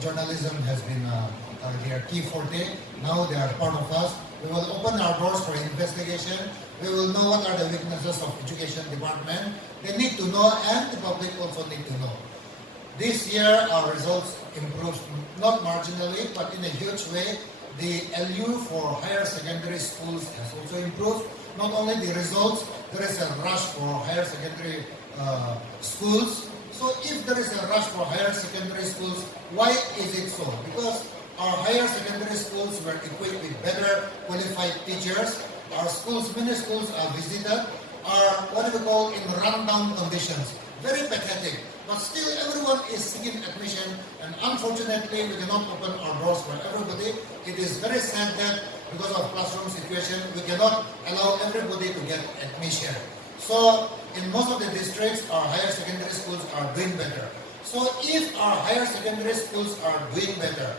journalism has been their key forte. Now they are part of us. We will open our doors for investigation. We will know what are the weaknesses of education department. They need to know, and the public also need to know. This year our results improved, not marginally, but in a huge way. The LU for higher secondary schools has also improved. Not only the results, there is a rush for higher secondary schools. So if there is a rush for higher secondary schools, why is it so? Because our higher secondary schools were equipped with better qualified teachers. Our schools, many schools are visited, are what we call in rundown conditions. Very pathetic. But still everyone is seeking admission, and unfortunately we cannot open our doors for everybody. It is very sad that because of classroom situation, we cannot allow everybody to get admission. So in most of the districts, our higher secondary schools are doing better. So if our higher secondary schools are doing better,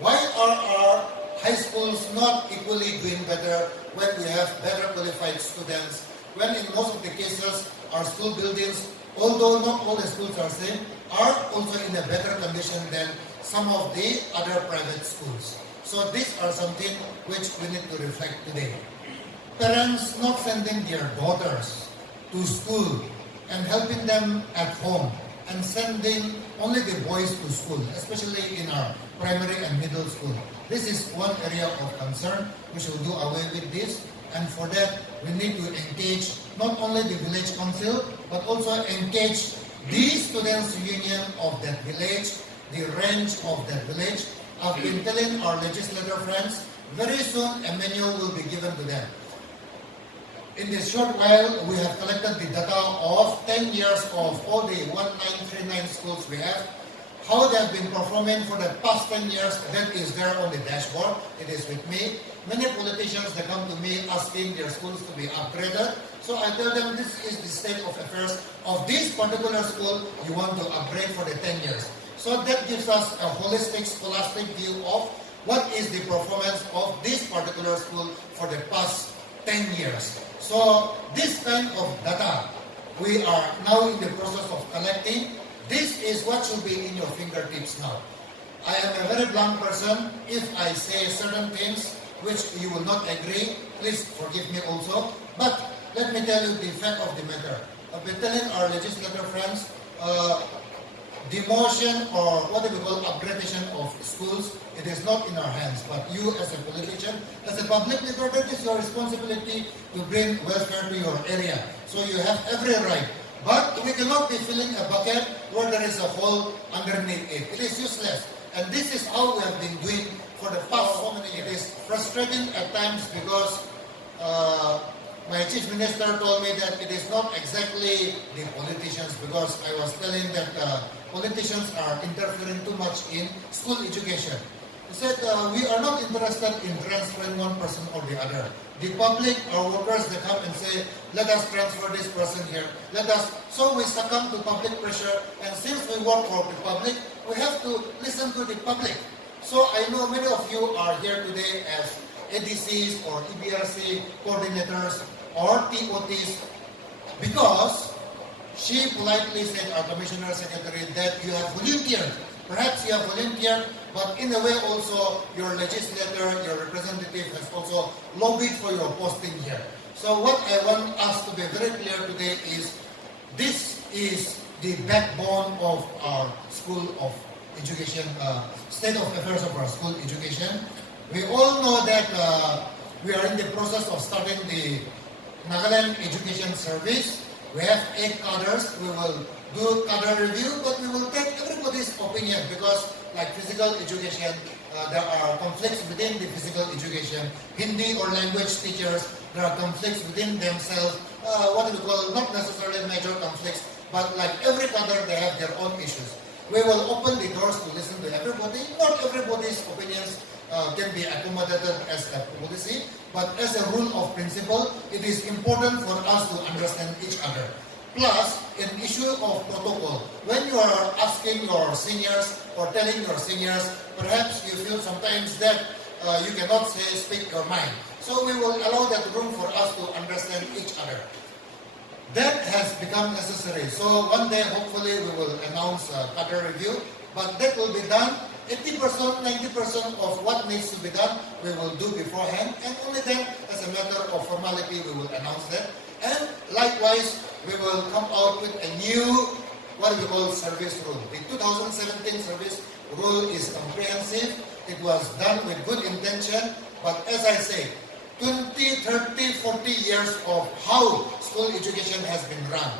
why are our high schools not equally doing better when we have better qualified students? When in most of the cases, our school buildings, although not all the schools are same, are also in a better condition than some of the other private schools. So these are something which we need to reflect today. Parents not sending their daughters to school and helping them at home, and sending only the boys to school, especially in our primary and middle school. This is one area of concern. We should do away with this, and for that we need to engage not only the village council, but also engage the students' union of that village, the range of that village. I've been telling our legislator friends, very soon a manual will be given to them. In this short while, we have collected the data of 10 years of all the 1939 schools we have, how they have been performing for the past 10 years. That is there on the dashboard. It is with me. Many politicians, they come to me asking their schools to be upgraded. So I tell them this is the state of affairs of this particular school you want to upgrade for the 10 years. So that gives us a holistic, scholastic view of what is the performance of this particular school for the past 10 years. So this kind of data we are now in the process of collecting. This is what should be in your fingertips now. I am a very blunt person. If I say certain things which you will not agree, please forgive me also. But let me tell you the fact of the matter. I've been telling our legislator friends, demotion or what we call upgradation of schools, it is not in our hands. But you as a politician, as a public leader, that is your responsibility to bring welfare to your area. So you have every right. But we cannot be filling a bucket where there is a hole underneath it. It is useless. And this is how we have been doing for the past so many years. It is frustrating at times because my chief minister told me that it is not exactly the politicians, because I was telling that politicians are interfering too much in school education. He said, we are not interested in transferring one person or the other. The public, our workers, they come and say, let us transfer this person here. Let us. So we succumb to public pressure, and since we work for the public, we have to listen to the public. So I know many of you are here today as ADCs or EBRC coordinators or TOTs, because she politely said, our commissioner secretary, that you have volunteered. Perhaps you have volunteered, but in a way also your legislator, your representative has also lobbied for your posting here. So what I want us to be very clear today is, this is the backbone of our school of education, state of affairs of our school education. We all know that we are in the process of starting the Nagaland Education Service. We have 8 cadres. We will do cadre review, but we will take everybody's opinion, because like physical education, there are conflicts within the physical education. Hindi or language teachers, there are conflicts within themselves. What we call not necessarily major conflicts, but like every cadre, they have their own issues. We will open the doors to listen to everybody. Not everybody's opinions can be accommodated as a policy, but as a rule of principle, it is important for us to understand each other. Plus, an issue of protocol. When you are asking your seniors or telling your seniors, perhaps you feel sometimes that you cannot speak your mind. So we will allow that room for us to understand each other. That has become necessary. So one day, hopefully, we will announce a cadre review, but that will be done 80%, 90% of what needs to be done, we will do beforehand, and only then, as a matter of formality, we will announce that. And likewise, we will come out with a new, what we call service rule. The 2017 service rule is comprehensive. It was done with good intention, but as I say, 20, 30, 40 years of how school education has been run.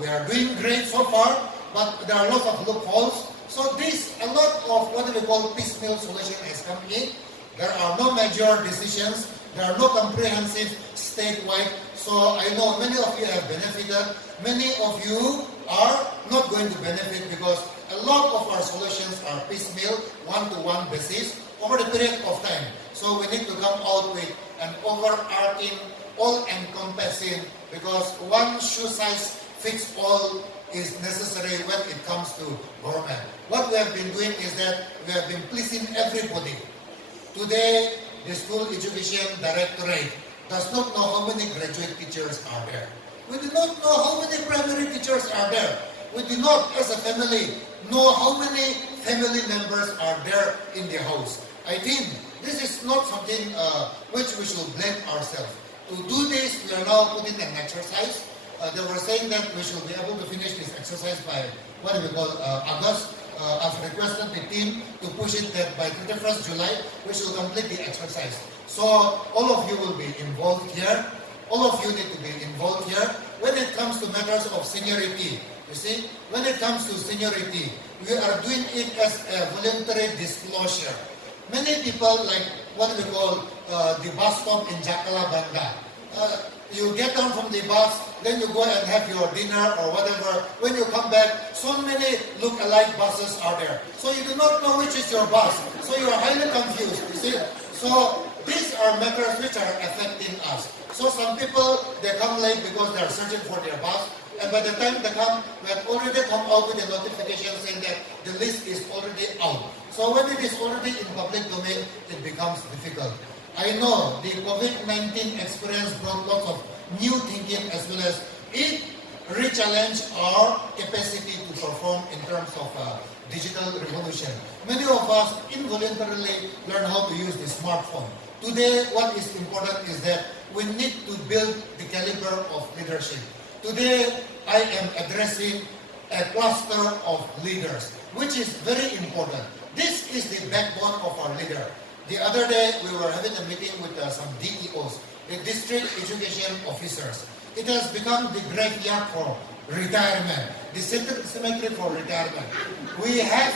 We are doing great so far, but there are lots of loopholes. So a lot of what we call piecemeal solution has come in. There are no major decisions. There are no comprehensive statewide. So I know many of you have benefited. Many of you are not going to benefit because a lot of our solutions are piecemeal, one-to-one basis over the period of time. So we need to come out with an overarching, all-encompassing, because one shoe size fits all is necessary when it comes to government. What we have been doing is that we have been pleasing everybody. Today, the School Education Directorate does not know how many graduate teachers are there. We do not know how many primary teachers are there. We do not, as a family, know how many family members are there in the house. I think this is not something which we should blame ourselves. To do this, we are now putting an exercise. They were saying that we should be able to finish this exercise by what we call August. I've requested the team to push it that by 31st July, we should complete the exercise. So all of you will be involved here. All of you need to be involved here. When it comes to matters of seniority, you see, when it comes to seniority, we are doing it as a voluntary disclosure. Many people, like what we call the bus stop in Jakala Banda. You get down from the bus, then you go and have your dinner or whatever. When you come back, so many look-alike buses are there. So you do not know which is your bus. So you are highly confused, you see. So these are matters which are affecting us. So some people, they come late because they are searching for their bus. And by the time they come, we have already come out with a notification saying that the list is already out. So when it is already in public domain, it becomes difficult. I know the COVID-19 experience brought lots of new thinking as well as it re-challenged our capacity to perform in terms of digital revolution. Many of us involuntarily learn how to use the smartphone. Today, what is important is that we need to build the caliber of leadership. Today, I am addressing a cluster of leaders, which is very important. This is the backbone of our leader. The other day, we were having a meeting with some DEOs, the District Education Officers. It has become the graveyard for retirement, the cemetery for retirement. We have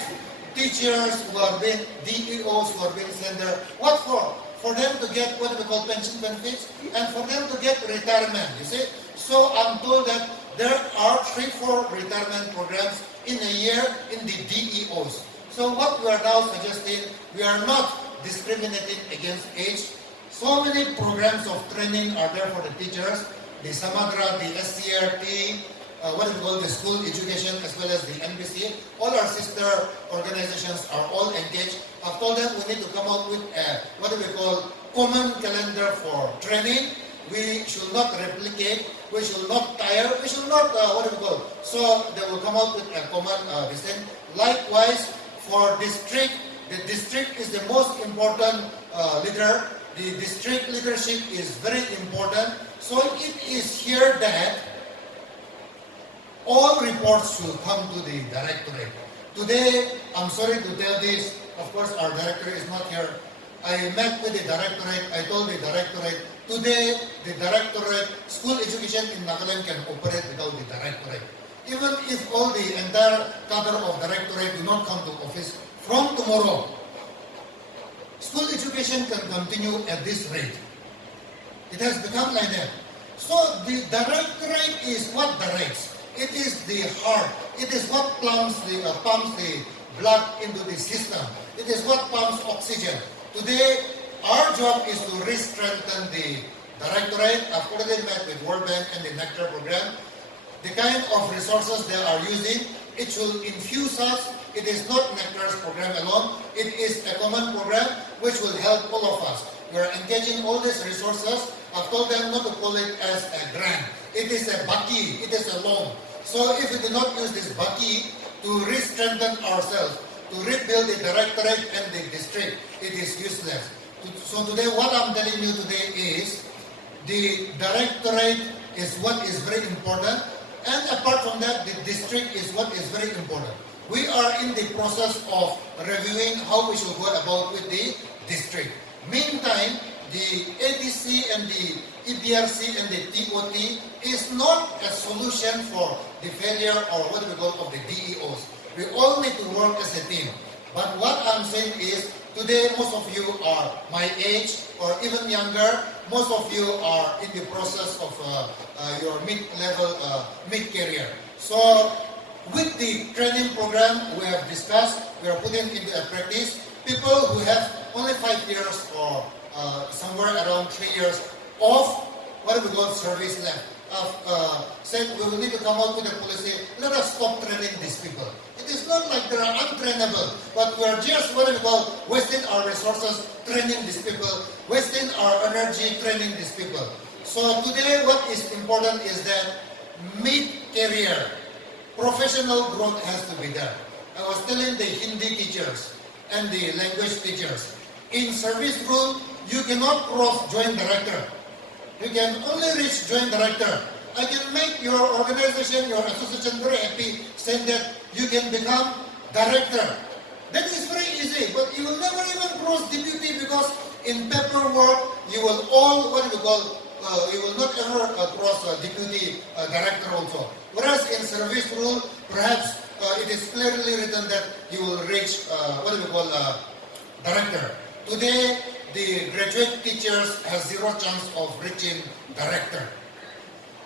teachers who are being, DEOs who are being sent there. What for? For them to get what we call pension benefits and for them to get retirement, you see. So I'm told that there are 3-4 retirement programs in a year in the DEOs. So what we are now suggesting, we are not discriminating against age. So many programs of training are there for the teachers, the Samadra, the SCRT, what we call the school education as well as the NBC. All our sister organizations are all engaged. I've told them we need to come out with what we call common calendar for training. We should not replicate, we should not tire, we should not, so they will come out with a common design. Likewise, for district, the district is the most important leader. The district leadership is very important. So it is here that all reports should come to the directorate. Today, I'm sorry to tell this, of course our director is not here. I met with the directorate, I told the directorate, today the directorate, school education in Nagaland can operate without the directorate. Even if all the entire cadre of directorate do not come to office, from tomorrow, school education can continue at this rate. It has become like that. So the directorate is what directs. It is the heart. It is what pumps the blood into the system. It is what pumps oxygen. Today, our job is to re-strengthen the directorate. I've already met with World Bank and the Nectar program. The kind of resources they are using, it should infuse us. It is not Nectar's program alone. It is a common program which will help all of us. We are engaging all these resources. I've told them not to call it as a grant. It is a baki. It is a loan. So if we do not use this baki to re-strengthen ourselves, to rebuild the directorate and the district. It is useless. So today what I'm telling you today is the directorate is what is very important, and apart from that, the district is what is very important. We are in the process of reviewing how we should go about with the district. Meantime, the ADC and the EBRC and the TOT is not a solution for the failure or what we call of the DEOs. We all need to work as a team. But what I'm saying is, today most of you are my age or even younger. Most of you are in the process of your mid-level, mid-career. So with the training program we have discussed, we are putting into a practice, people who have only 5 years or somewhere around 3 years of what we call service left. Said we will need to come out with a policy, let us stop training these people. It is not like they are untrainable, but we are just what we call wasting our resources training these people, wasting our energy training these people. So today what is important is that mid-career professional growth has to be there. I was telling the Hindi teachers and the language teachers, in service rule, you cannot cross joint director. You can only reach joint director. I can make your organization, your association very happy, saying that you can become director. That is very easy, but you will never even cross deputy because in paperwork, you will all, what we call, you will not ever cross deputy director also. Whereas in service rule, perhaps it is clearly written that you will reach, what we call, director. Today, the graduate teachers have zero chance of reaching director.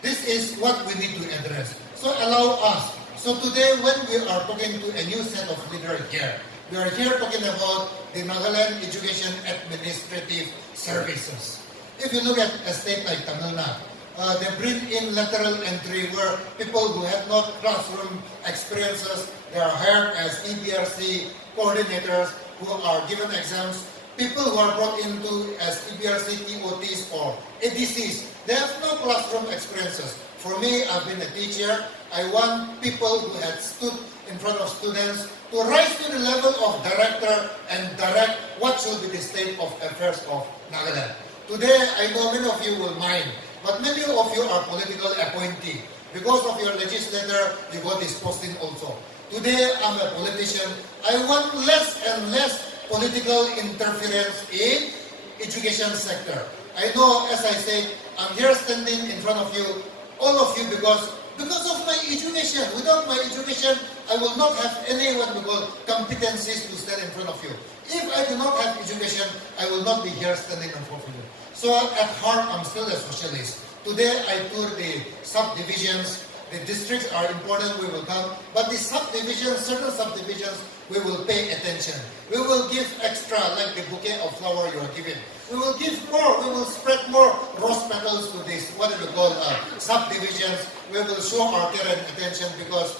This is what we need to address. So allow us. So today when we are talking to a new set of leaders here, we are here talking about the Nagaland Education Administrative Services. If you look at a state like Tamil Nadu, they bring in lateral entry where people who have not classroom experiences, they are hired as EBRC coordinators who are given exams. People who are brought into as EBRC, TOTs or ADCs, they have no classroom experiences. For me, I've been a teacher. I want people who had stood in front of students to rise to the level of director and direct what should be the state of affairs of Nagaland. Today, I know many of you will mind, but many of you are political appointee. Because of your legislator, you got this posting also. Today, I'm a politician. I want less and less political interference in education sector. I know, as I said, I'm here standing in front of you, all of you, because of my education. Without my education, I will not have any what we call competencies to stand in front of you. If I do not have education, I will not be here standing in front of you. So at heart, I'm still a socialist. Today, I tour the subdivisions. The districts are important, we will come. But the subdivisions, certain subdivisions, we will pay attention. We will give extra, like the bouquet of flower you are giving. We will give more, we will spread more rose petals to this, what do we call subdivisions. We will show our care and attention because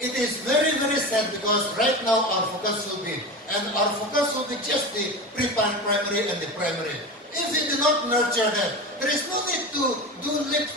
it is very, very sad because right now our focus will be, and our focus will be just the pre-primary and the primary. If we do not nurture them, there is no need to do lip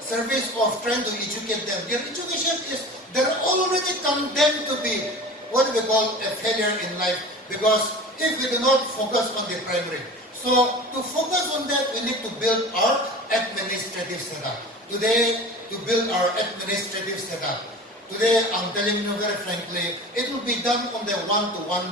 service of trying to educate them. Their education is, they're already condemned to be what we call a failure in life because if we do not focus on the primary. So to focus on that, we need to build our administrative setup. Today, to build our administrative setup, today I'm telling you very frankly, it will be done on the one-to-one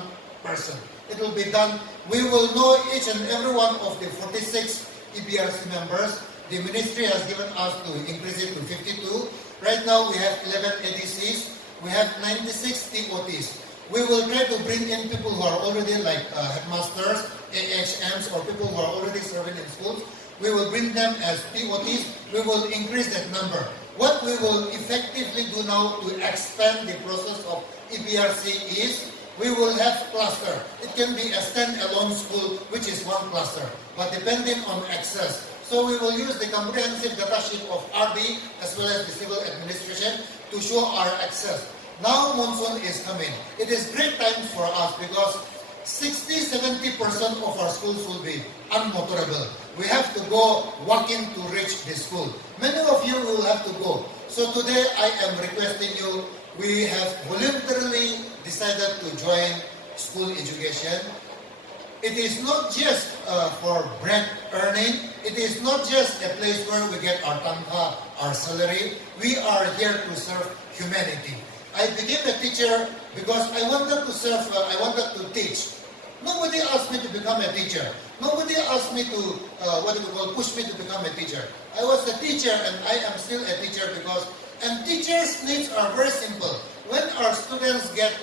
person. It will be done, we will know each and every one of the 46 EBRC members. The ministry has given us to increase it to 52. Right now we have 11 ADCs. We have 96 TOTs. We will try to bring in people who are already like headmasters, AHMs, or people who are already serving in schools. We will bring them as TOTs. We will increase that number. What we will effectively do now to expand the process of EBRC is we will have cluster. It can be a stand-alone school, which is one cluster, but depending on access. So we will use the comprehensive data sheet of RD as well as the civil administration to show our access. Now monsoon is coming. It is great time for us because 60-70% of our schools will be unmotorable. We have to go walking to reach the school. Many of you will have to go. So today I am requesting you, we have voluntarily decided to join school education, it is not just for bread earning. It is not just a place where we get our tangha, our salary. We are here to serve humanity. I became a teacher because I wanted to serve, I wanted to teach. Nobody asked me to become a teacher. Nobody asked me to, push me to become a teacher. I was a teacher and I am still a teacher because, and teachers' needs are very simple. When our students get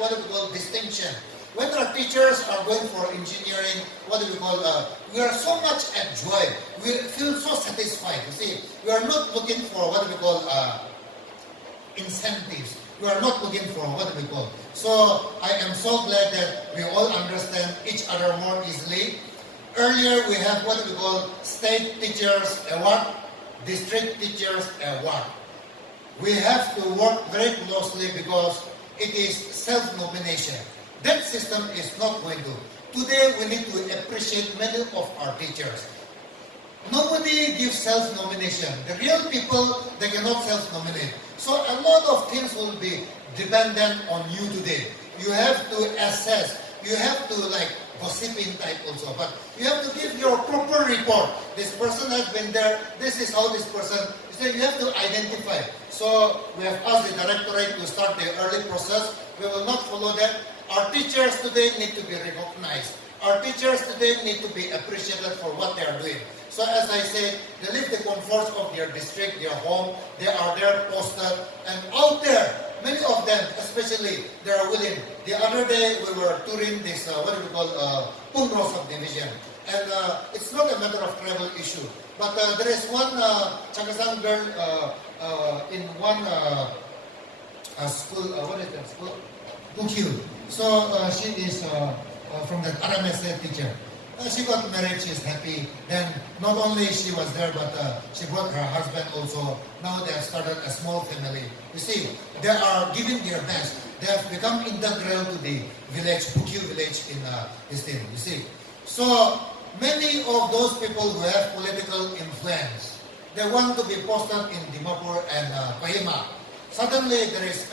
distinction, when our teachers are going for engineering, we are so much at joy. We feel so satisfied. You see, we are not looking for incentives. We are not looking for So I am so glad that we all understand each other more easily. Earlier we have State Teachers Award, District Teachers Award. We have to work very closely because it is self-nomination. That system is not going to. Today we need to appreciate many of our teachers. Nobody gives self-nomination. The real people, they cannot self-nominate. So a lot of things will be dependent on you today. You have to assess. You have to gossiping type also. But you have to give your proper report. This person has been there. This is how this person. So you have to identify. So we have asked the directorate to start the early process. We will not follow that. Our teachers today need to be recognized. Our teachers today need to be appreciated for what they are doing. So as I said, they leave the comforts of their district, their home. They are there posted. And out there, many of them, especially, they are willing. The other day, we were touring this, Punro subdivision. And it's not a matter of travel issue. But there is one Chakasan girl in one school, what is that school? Bukyu. So she is from the RMSA teacher. She got married, she's happy. Then not only she was there, but she brought her husband also. Now they have started a small family. You see, they are giving their best. They have become integral to the village, Bukyu village in this thing. You see. So many of those people who have political influence, they want to be posted in Dimapur and Kohima. Suddenly there is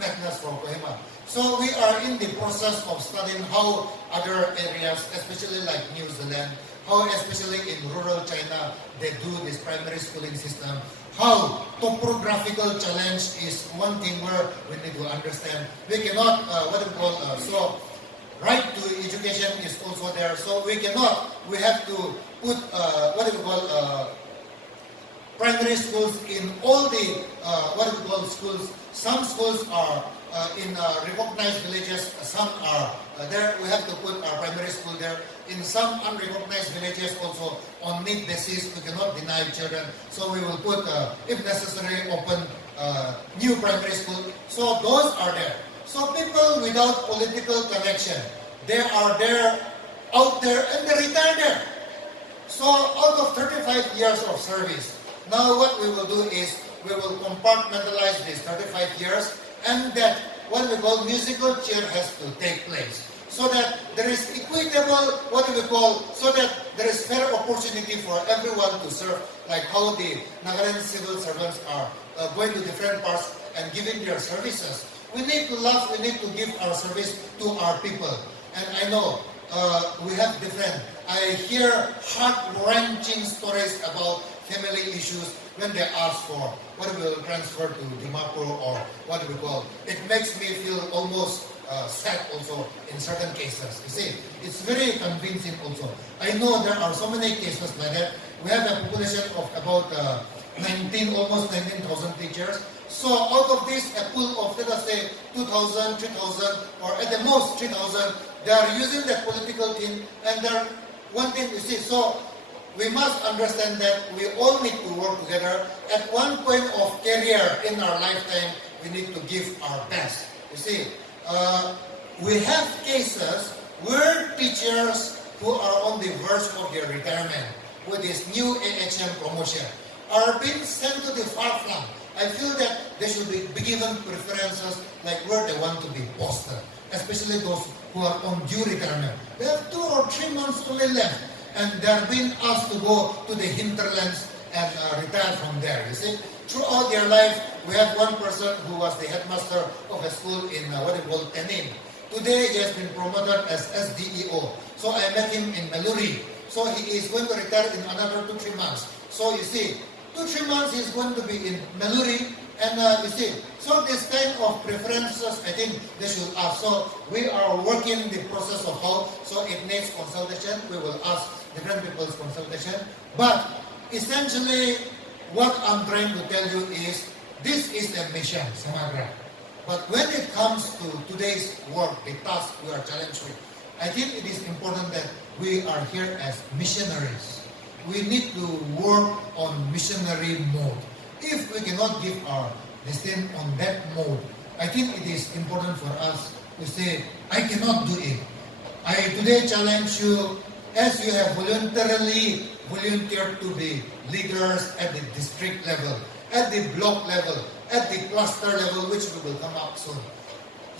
madness from Kohima. So we are in the process of studying how other areas, especially like New Zealand, how especially in rural China, they do this primary schooling system. How topographical challenge is one thing where we need to understand. We cannot, so right to education is also there. So we cannot, we have to put, primary schools in all the, schools. Some schools are in recognized villages, some are there. We have to put our primary school there. In some unrecognized villages also, on need basis, we cannot deny children. So we will put, if necessary, open new primary school. So those are there. So people without political connection, they are there, out there, and they retire there. So out of 35 years of service, now what we will do is, we will compartmentalize these 35 years, and that what we call musical chair has to take place. So that there is equitable, so that there is fair opportunity for everyone to serve, like how the Nagaland civil servants are going to different parts and giving their services. We need to love, we need to give our service to our people. And I know we have different, I hear heart-wrenching stories about family issues when they ask for what we will transfer to Dimapur or what we call. It makes me feel almost sad also in certain cases. You see, it's very convincing also. I know there are so many cases like that. We have a population of about almost 19,000 teachers. So out of this, a pool of, let us say, 2,000, 3,000, or at the most 3,000, they are using that political thing, and they're one thing you see. So we must understand that we all need to work together. At one point of career in our lifetime, we need to give our best. You see, we have cases where teachers who are on the verge of their retirement with this new AHM promotion are being sent to the far flung. I feel that they should be given preferences like where they want to be posted, especially those who are on due retirement. They have 2 or 3 months only left, and they are being asked to go to the hinterlands and retire from there, you see. throughout their life, we have one person who was the headmaster of a school in what they call Tenin. Today, he has been promoted as SDEO. So I met him in Maluri. So he is going to retire in another 2-3 months. So you see, 2-3 months he is going to be in Maluri. And you see, so this kind of preferences, I think they should ask. So we are working the process of how, so it needs consultation. We will ask different people's consultation. But essentially, what I'm trying to tell you is, this is a mission, Samagra. But when it comes to today's work, the task we are challenged with, I think it is important that we are here as missionaries. We need to work on missionary mode. If we cannot give our destiny on that mode, I think it is important for us to say, I cannot do it. I today challenge you, as you have voluntarily volunteered to be leaders at the district level, at the block level, at the cluster level, which we will come up soon.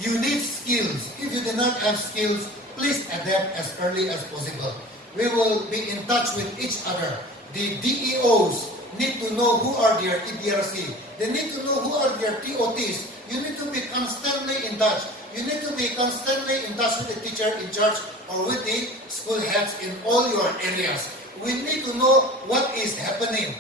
You need skills. If you do not have skills, please adapt as early as possible. We will be in touch with each other. The DEOs need to know who are their EBRC. They need to know who are their TOTs. You need to be constantly in touch. You need to be constantly in touch with the teacher in charge or with the school heads in all your areas. We need to know what is happening.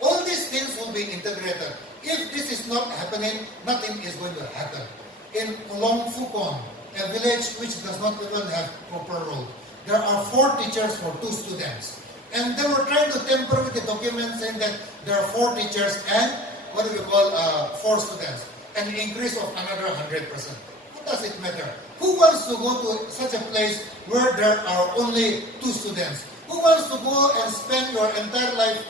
All these things will be integrated. If this is not happening, nothing is going to happen. In Long Fukon, a village which does not even have proper road, there are 4 teachers for 2 students. And they were trying to tamper with the document saying that there are 4 teachers and what do we call 4 students, an increase of another 100%. What does it matter? Who wants to go to such a place where there are only 2 students? Who wants to go and spend your entire life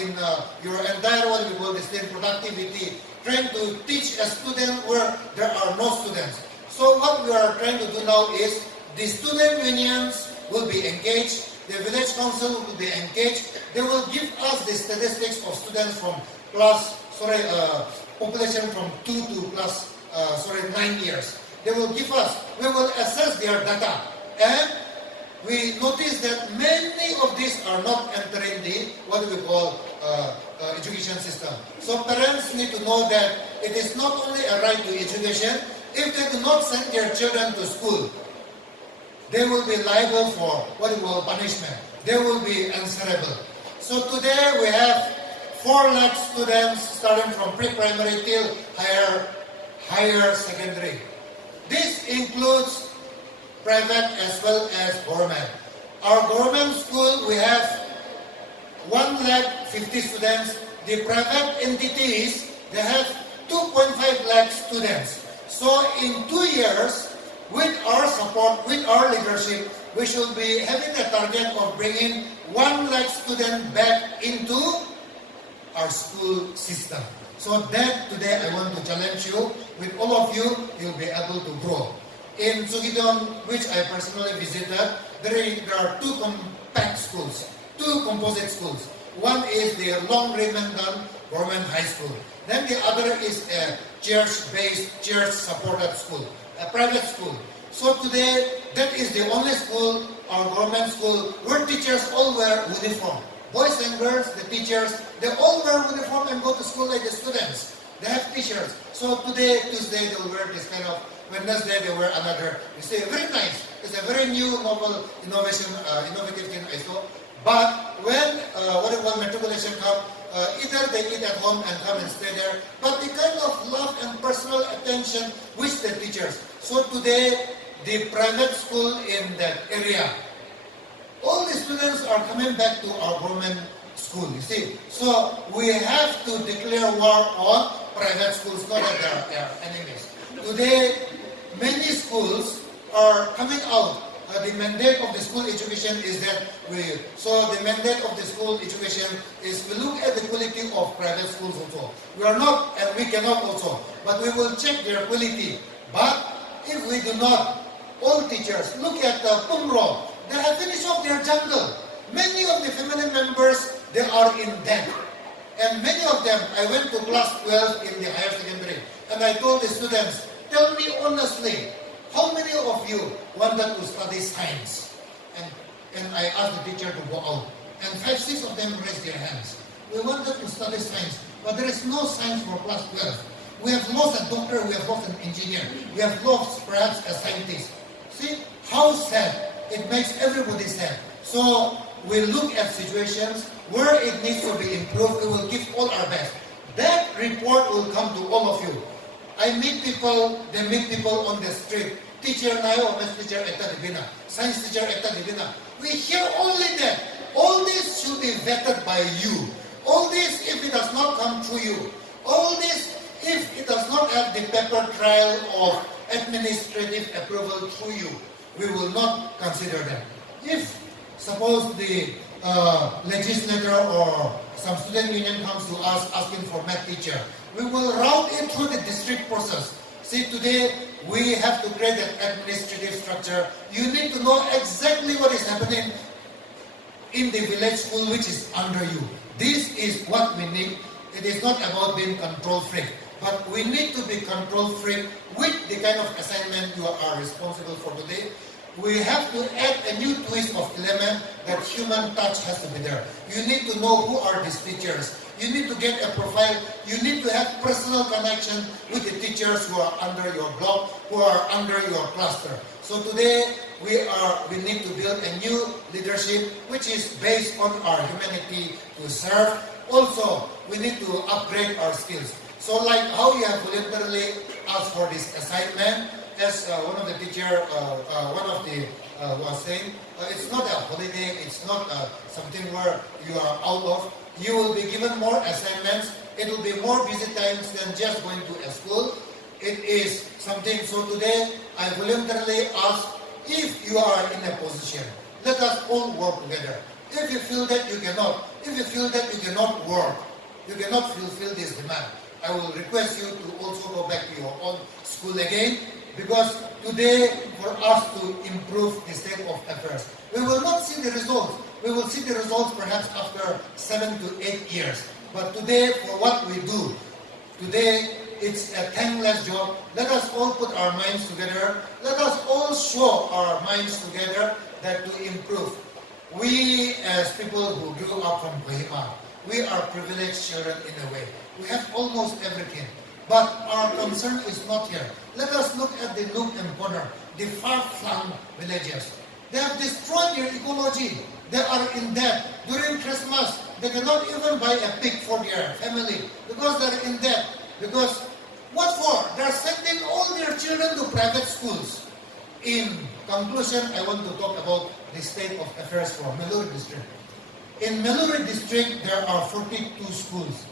in your entire what we call this thing, productivity, trying to teach a student where there are no students? So what we are trying to do now is the student unions will be engaged. The village council will be engaged. They will give us the statistics of students from population from 2 to 9 years. They will give us, we will assess their data. And we notice that many of these are not entering the, what we call, education system. So parents need to know that it is not only a right to education. If they do not send their children to school, they will be liable for what we call punishment. They will be answerable. So today we have 4 lakh students starting from pre-primary till higher secondary. This includes private as well as government. Our government school, we have 1,50,000 students. The private entities, they have 2.5 lakh students. So in 2 years, with our support, with our leadership, we should be having a target of bringing 1 lakh students back into our school system. So that today I want to challenge you. With all of you, you'll be able to grow. In Sugidon, which I personally visited, there are 2 compact schools, 2 composite schools. One is the Long Remendan Government High School. Then the other is a church-based, church-supported school, a private school. So today, that is the only school, our government school, where teachers all wear uniform. Boys and girls, the teachers, they all wear uniform and go to school like the students. They have t-shirts. So today, Tuesday, they'll wear this kind of, Wednesday, they wear another. You see, very nice. It's a very new, novel, innovative thing I saw. But when, matriculation comes, either they eat at home and come and stay there, but the kind of love and personal attention which the teachers. So today, the private school in that area, all the students are coming back to our government school, you see. So we have to declare war on private schools, not that they are enemies. Today, many schools are coming out. The mandate of the school education is that the mandate of the school education is we look at the quality of private schools also. We are not, and we cannot also, but we will check their quality. But if we do not, all teachers, look at Pumro, they have finished off their jungle. Many of the family members, they are in debt. And many of them, I went to class 12 in the higher secondary, and I told the students, tell me honestly, how many of you wanted to study science? And I asked the teacher to go out. And 5, 6 of them raised their hands. We wanted to study science. but there is no science for class 12. We have lost a doctor, we have lost an engineer, we have lost perhaps a scientist. See how sad. It makes everybody sad. So we look at situations where it needs to be improved. We will give all our best. That report will come to all of you. I meet people, they meet people on the street. Teacher nayo, math teacher eta dibina, science teacher eta dibina. We hear only that. All this should be vetted by you. All this, if it does not come through you. All this, if it does not have the paper trail of administrative approval through you, we will not consider that. If suppose the legislator or some student union comes to us asking for math teacher, we will route it through the district process. See, today we have to create an administrative structure. You need to know exactly what is happening in the village school which is under you. This is what we need. It is not about being control freak, but we need to be control freak with the kind of assignment you are responsible for today. We have to add a new twist of element that human touch has to be there. You need to know who are these teachers. You need to get a profile. You need to have personal connection with the teachers who are under your block, who are under your cluster. So today we need to build a new leadership which is based on our humanity to serve. Also, we need to upgrade our skills. So like how you have voluntarily asked for this assignment, as one of the teacher, was saying, it's not a holiday, it's not something where you are out of. You will be given more assignments. It will be more busy times than just going to a school. It is something, so today I voluntarily ask, if you are in a position, let us all work together. If you feel that you cannot, if you feel that you cannot work, you cannot fulfill this demand, I will request you to also go back to your own school again, because today for us to improve the state of affairs, we will not see the results. We will see the results perhaps after 7 to 8 years. But today, for what we do, today it's a thankless job. Let us all put our minds together. Let us all show our minds together that to improve. We as people who grew up from Kohima, we are privileged children in a way. We have almost everything. But our concern is not here. Let us look at the nook and corner, the far-flung villages. They have destroyed their ecology. They are in debt. During Christmas, they cannot even buy a pig for their family because they are in debt. Because, what for? They are sending all their children to private schools. In conclusion, I want to talk about the state of affairs for Meluri district. In Meluri district, there are 42 schools.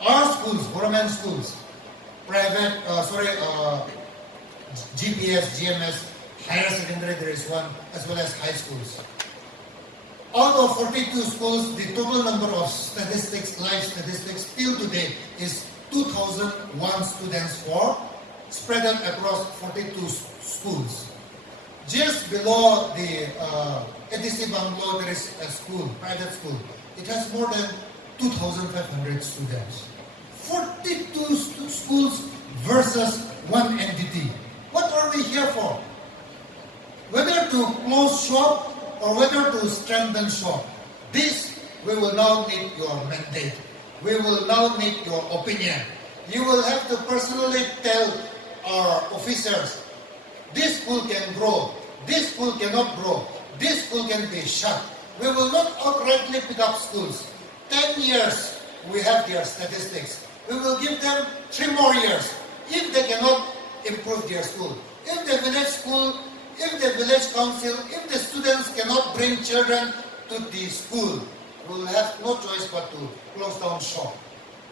Our schools, government schools, private, GPS, GMS, higher secondary, there is one, as well as high schools. Out of 42 schools, the total number of statistics, live statistics, till today is 2,001 students spread out across 42 schools. Just below the ETC Banglo, there is a school, private school. It has more than 2,500 students. 42 schools versus one entity. What are we here for? Whether to close shop or whether to strengthen shop. This, we will now need your mandate. We will now need your opinion. You will have to personally tell our officers, this school can grow, this school cannot grow, this school can be shut. We will not outrightly pick up schools. 10 years, we have their statistics. We will give them 3 more years if they cannot improve their school. If the village school, if the village council, if the students cannot bring children to the school, we will have no choice but to close down shop.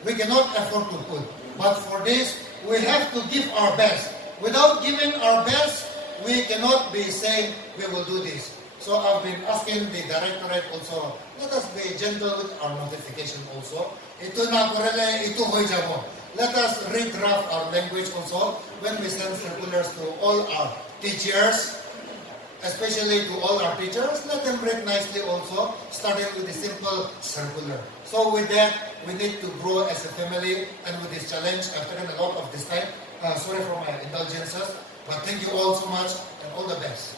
We cannot afford to put. But for this, we have to give our best. Without giving our best, we cannot be saying we will do this. So I've been asking the directorate also, let us be gentle with our notification also. Ito na korele, ito hoy jamo. Let us redraft our language also when we send circulars to all our teachers, especially to all our teachers. Let them read nicely also, starting with the simple circular. So with that, we need to grow as a family, and with this challenge, I've taken a lot of this time. Sorry for my indulgences, but thank you all so much, and all the best.